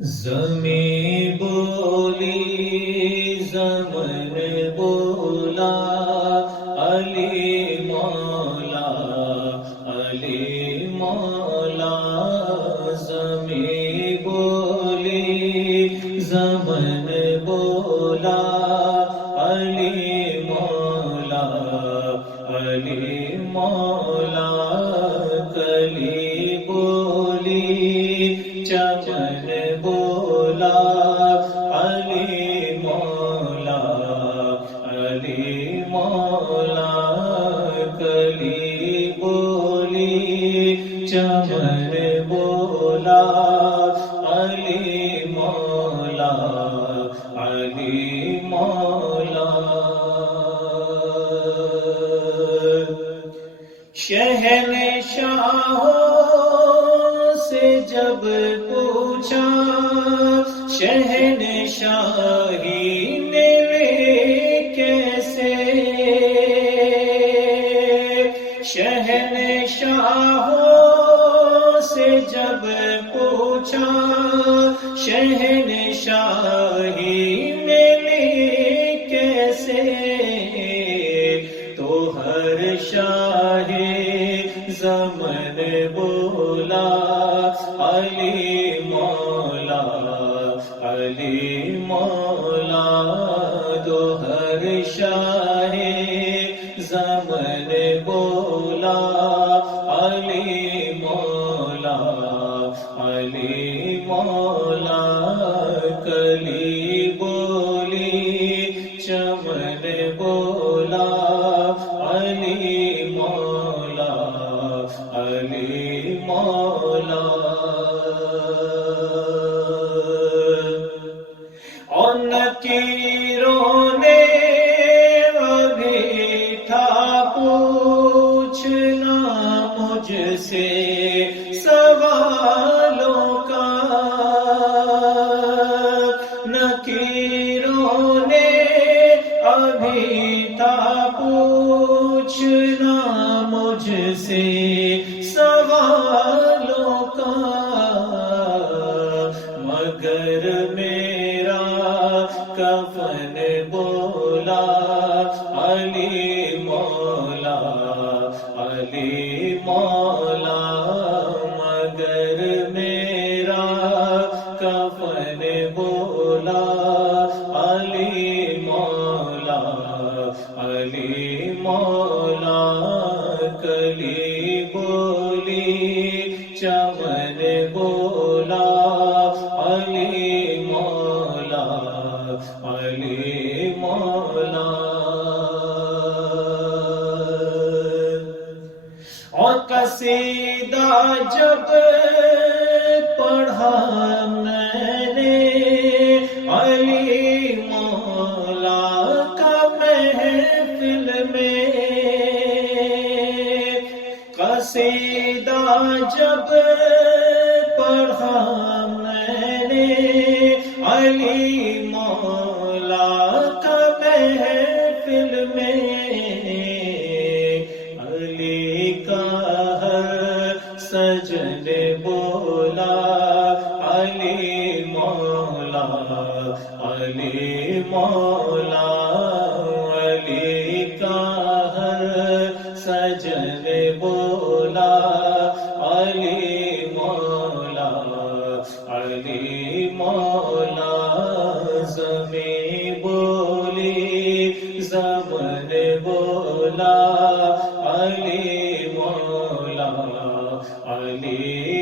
زمیں بولی زمن بولا علی مولا علی مولا زمیں بولی زمن بولا علی مولا علی مولا کلی بولی چمن بولا علی مولا علی مولا کلی بولی چمن بولا علی مولا علی مولا شہنشاہوں سے جب پوچھا شہنشاہی نے لے کیسے شہنشاہوں سے جب پوچھا شہنشاہی نے لے کیسے تو ہر شاہ زمن بولا علی مولا علی مولا دو ہر شاہ زمن بولا علی مولا علی مولا کلی بولی چمن بولا علی مولا علی مولا اور نکیروں نے ابھی تھا پوچھنا مجھ سے سوالوں کا نکیروں نے ابھی تھا پوچھنا مجھ سے سوالوں کا مگر میرا کفن بولا علی مولا علی مولا مگر میرا کفن بولا علی مولا علی مولا کلی بولی چمن بولا علی مولا علی مولا اور قصیدہ جب پڑھا میں نے علی مولا کا محفل میں قصیدہ جب پڑھا میں نے علی مولا کا محفل میں علی کا ہر سجن بولا علی مولا علی مولا علی کا ہر سجن بولا علی مولا علی مولا زمیں بولی زمن بولا علی مولا علی